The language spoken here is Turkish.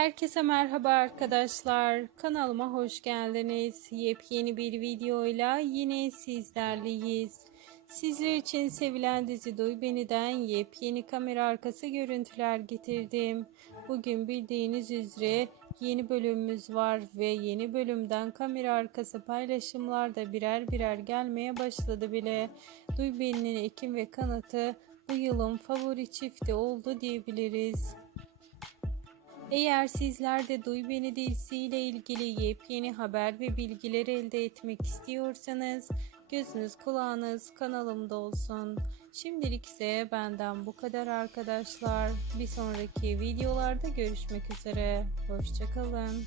Herkese merhaba arkadaşlar. Kanalıma hoş geldiniz. Yepyeni bir videoyla yine sizlerleyiz. Sizler için sevilen dizi Duy Beni'den yepyeni kamera arkası görüntüler getirdim. Bugün bildiğiniz üzere yeni bölümümüz var ve yeni bölümden kamera arkası paylaşımlar da birer birer gelmeye başladı bile. Duy Beni'nin Ekim ve Kanat'ı bu yılın favori çifti oldu diyebiliriz. Eğer sizler de Duy Beni dizisiyle ilgili yepyeni haber ve bilgiler elde etmek istiyorsanız gözünüz kulağınız kanalımda olsun. Şimdilik ise benden bu kadar arkadaşlar. Bir sonraki videolarda görüşmek üzere. Hoşçakalın.